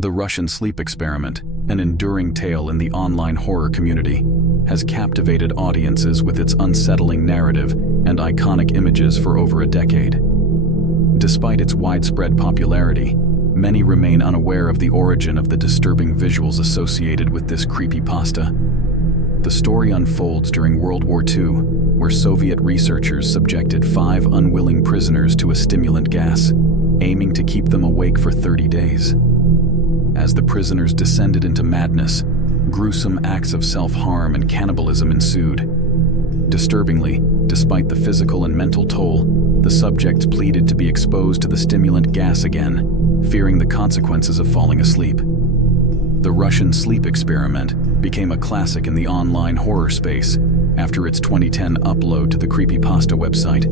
The Russian sleep experiment, an enduring tale in the online horror community, has captivated audiences with its unsettling narrative and iconic images for over a decade. Despite its widespread popularity, many remain unaware of the origin of the disturbing visuals associated with this creepypasta. The story unfolds during World War II, where Soviet researchers subjected 5 unwilling prisoners to a stimulant gas, aiming to keep them awake for 30 days. As the prisoners descended into madness, gruesome acts of self-harm and cannibalism ensued. Disturbingly, despite the physical and mental toll, the subjects pleaded to be exposed to the stimulant gas again, fearing the consequences of falling asleep. The Russian sleep experiment became a classic in the online horror space after its 2010 upload to the creepypasta website.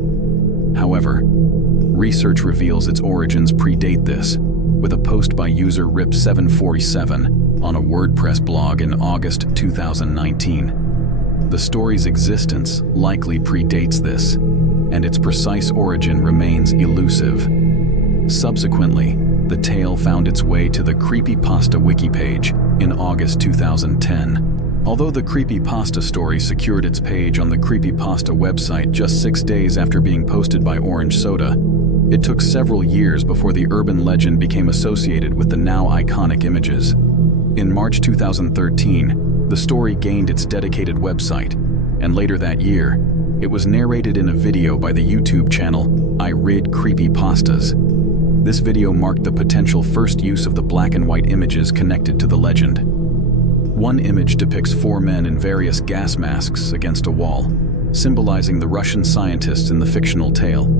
However, research reveals its origins predate this, with a post by user RIP747 on a WordPress blog in August 2019. The story's existence likely predates this, and its precise origin remains elusive. Subsequently, the tale found its way to the Creepypasta wiki page in August 2010. Although the creepypasta story secured its page on the creepypasta website just 6 days after being posted by Orange Soda, it took several years before the urban legend became associated with the now iconic images. In March 2013, the story gained its dedicated website, and later that year, it was narrated in a video by the YouTube channel I Read Creepypastas. This video marked the potential first use of the black and white images connected to the legend. One image depicts 4 men in various gas masks against a wall, symbolizing the Russian scientists in the fictional tale.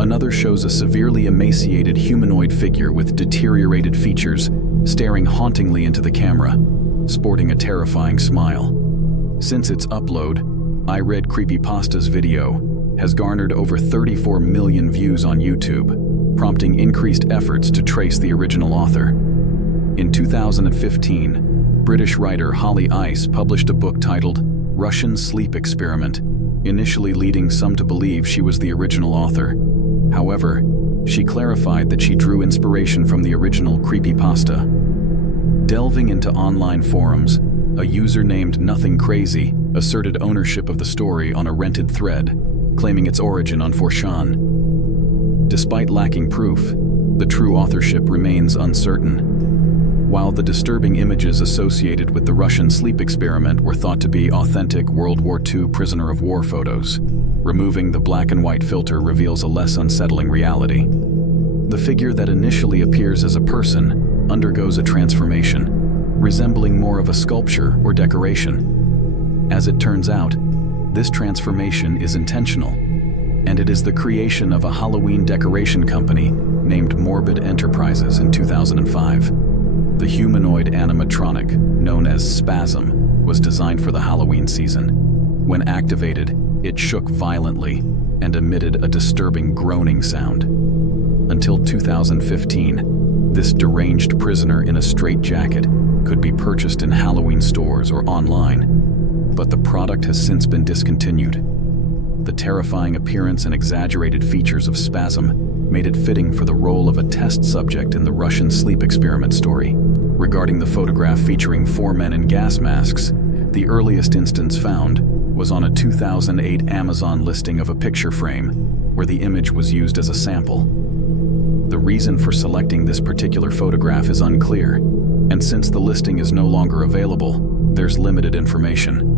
Another shows a severely emaciated humanoid figure with deteriorated features, staring hauntingly into the camera, sporting a terrifying smile. Since its upload, I Read Creepypasta's video has garnered over 34 million views on YouTube, prompting increased efforts to trace the original author. In 2015, British writer Holly Ice published a book titled Russian Sleep Experiment, initially leading some to believe she was the original author. However, she clarified that she drew inspiration from the original creepypasta. Delving into online forums, a user named Nothing Crazy asserted ownership of the story on a rented thread, claiming its origin on 4chan. Despite lacking proof, the true authorship remains uncertain. While the disturbing images associated with the Russian sleep experiment were thought to be authentic World War II prisoner of war photos, removing the black and white filter reveals a less unsettling reality. The figure that initially appears as a person undergoes a transformation, resembling more of a sculpture or decoration. As it turns out, this transformation is intentional, and it is the creation of a Halloween decoration company named Morbid Enterprises in 2005. The humanoid animatronic, known as Spasm, was designed for the Halloween season. When activated, it shook violently and emitted a disturbing groaning sound. Until 2015, this deranged prisoner in a straitjacket could be purchased in Halloween stores or online, but the product has since been discontinued. The terrifying appearance and exaggerated features of Spasm made it fitting for the role of a test subject in the Russian sleep experiment story. Regarding the photograph featuring 4 men in gas masks, the earliest instance found was on a 2008 Amazon listing of a picture frame, where the image was used as a sample. The reason for selecting this particular photograph is unclear, and since the listing is no longer available, there's limited information.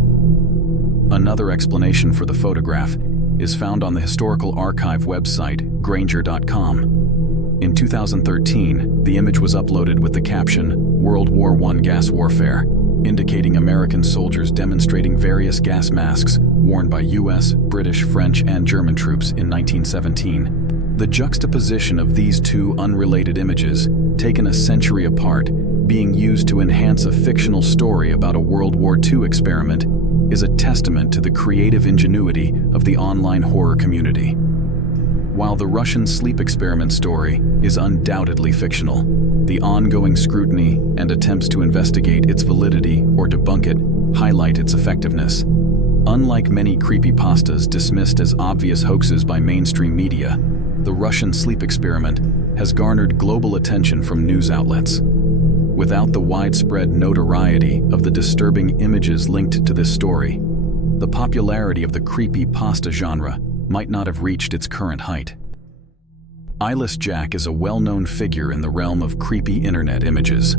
Another explanation for the photograph is found on the historical archive website Granger.com. In 2013, the image was uploaded with the caption, "World War I gas warfare," indicating American soldiers demonstrating various gas masks worn by US, British, French, and German troops in 1917. The juxtaposition of these two unrelated images, taken a century apart, being used to enhance a fictional story about a World War II experiment, is a testament to the creative ingenuity of the online horror community. While the Russian sleep experiment story is undoubtedly fictional, the ongoing scrutiny and attempts to investigate its validity or debunk it highlight its effectiveness. Unlike many creepypastas dismissed as obvious hoaxes by mainstream media, the Russian sleep experiment has garnered global attention from news outlets. Without the widespread notoriety of the disturbing images linked to this story, the popularity of the creepypasta genre might not have reached its current height. Eyeless Jack is a well-known figure in the realm of creepy internet images.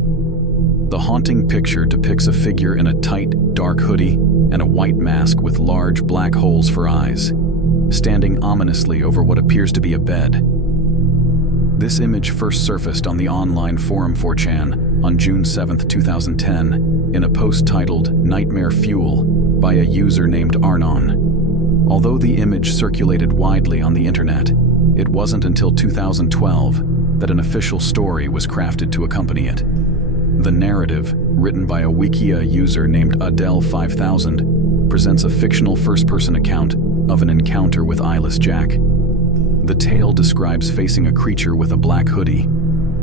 The haunting picture depicts a figure in a tight, dark hoodie and a white mask with large black holes for eyes, standing ominously over what appears to be a bed. This image first surfaced on the online forum 4chan on June 7, 2010, in a post titled "Nightmare Fuel" by a user named Arnon. Although the image circulated widely on the internet, it wasn't until 2012 that an official story was crafted to accompany it. The narrative, written by a Wikia user named Adele5000, presents a fictional first-person account of an encounter with Eyeless Jack. The tale describes facing a creature with a black hoodie,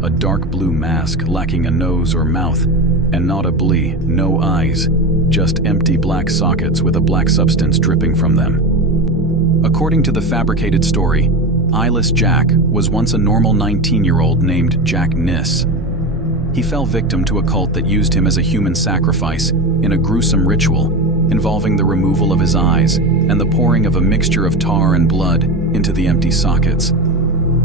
a dark blue mask lacking a nose or mouth, and notably no eyes, just empty black sockets with a black substance dripping from them. According to the fabricated story, Eyeless Jack was once a normal 19-year-old named Jack Niss. He fell victim to a cult that used him as a human sacrifice in a gruesome ritual involving the removal of his eyes and the pouring of a mixture of tar and blood into the empty sockets.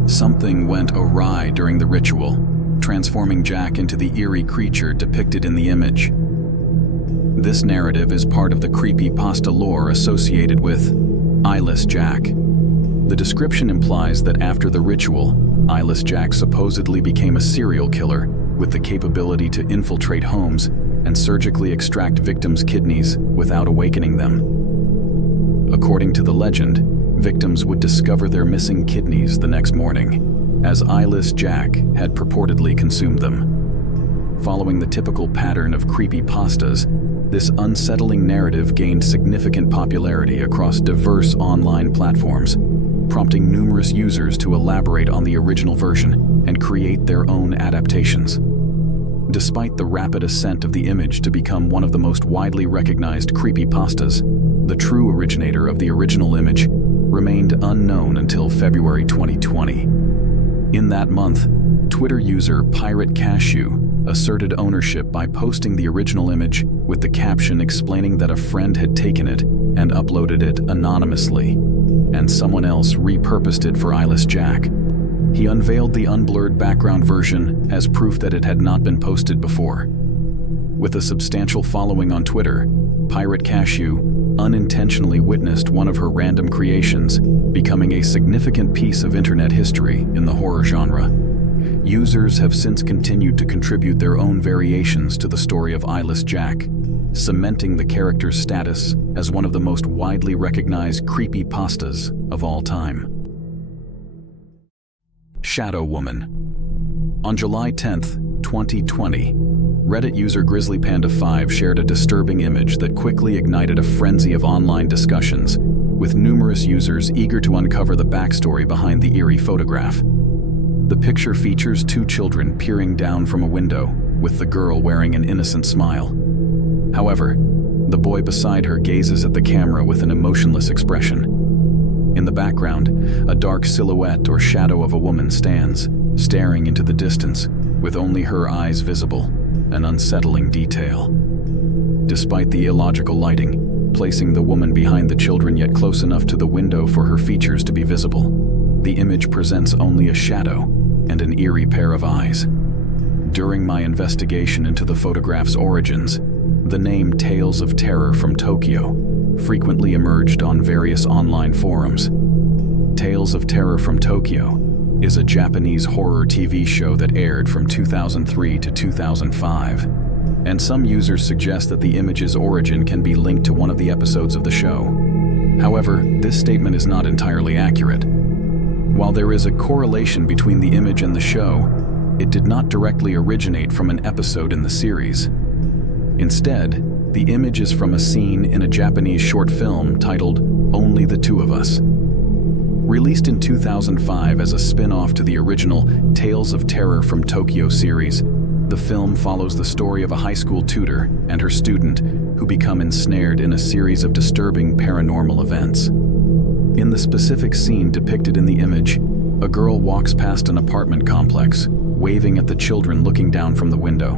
Something went awry during the ritual, transforming Jack into the eerie creature depicted in the image. This narrative is part of the creepypasta lore associated with Eyeless Jack. The description implies that after the ritual, Eyeless Jack supposedly became a serial killer with the capability to infiltrate homes and surgically extract victims' kidneys without awakening them. According to the legend, victims would discover their missing kidneys the next morning, as Eyeless Jack had purportedly consumed them. Following the typical pattern of creepypastas, this unsettling narrative gained significant popularity across diverse online platforms, prompting numerous users to elaborate on the original version and create their own adaptations. Despite the rapid ascent of the image to become one of the most widely recognized creepypastas, the true originator of the original image remained unknown until February 2020. In that month, Twitter user Pirate Cashew asserted ownership by posting the original image with the caption explaining that a friend had taken it and uploaded it anonymously, and someone else repurposed it for Eyeless Jack. He unveiled the unblurred background version as proof that it had not been posted before. With a substantial following on Twitter, Pirate Cashew unintentionally witnessed one of her random creations becoming a significant piece of internet history in the horror genre. Users have since continued to contribute their own variations to the story of Eyeless Jack, cementing the character's status as one of the most widely recognized creepypastas of all time. Shadow Woman. On July 10, 2020, Reddit user GrizzlyPanda5 shared a disturbing image that quickly ignited a frenzy of online discussions, with numerous users eager to uncover the backstory behind the eerie photograph. The picture features two children peering down from a window, with the girl wearing an innocent smile. However, the boy beside her gazes at the camera with an emotionless expression. In the background, a dark silhouette or shadow of a woman stands, staring into the distance, with only her eyes visible, an unsettling detail. Despite the illogical lighting, placing the woman behind the children yet close enough to the window for her features to be visible, the image presents only a shadow and an eerie pair of eyes. During my investigation into the photograph's origins, the name Tales of Terror from Tokyo frequently emerged on various online forums. Tales of Terror from Tokyo is a Japanese horror TV show that aired from 2003 to 2005, and some users suggest that the image's origin can be linked to one of the episodes of the show. However, this statement is not entirely accurate. While there is a correlation between the image and the show, it did not directly originate from an episode in the series. Instead, the image is from a scene in a Japanese short film titled Only the Two of Us. Released in 2005 as a spin-off to the original Tales of Terror from Tokyo series, the film follows the story of a high school tutor and her student who become ensnared in a series of disturbing paranormal events. In the specific scene depicted in the image, a girl walks past an apartment complex, waving at the children looking down from the window.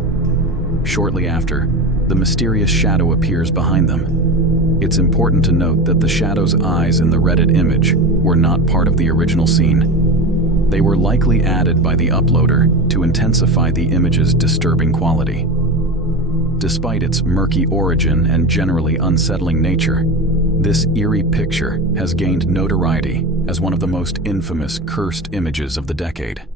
Shortly after, the mysterious shadow appears behind them. It's important to note that the shadow's eyes in the Reddit image were not part of the original scene. They were likely added by the uploader to intensify the image's disturbing quality. Despite its murky origin and generally unsettling nature, this eerie picture has gained notoriety as one of the most infamous cursed images of the decade.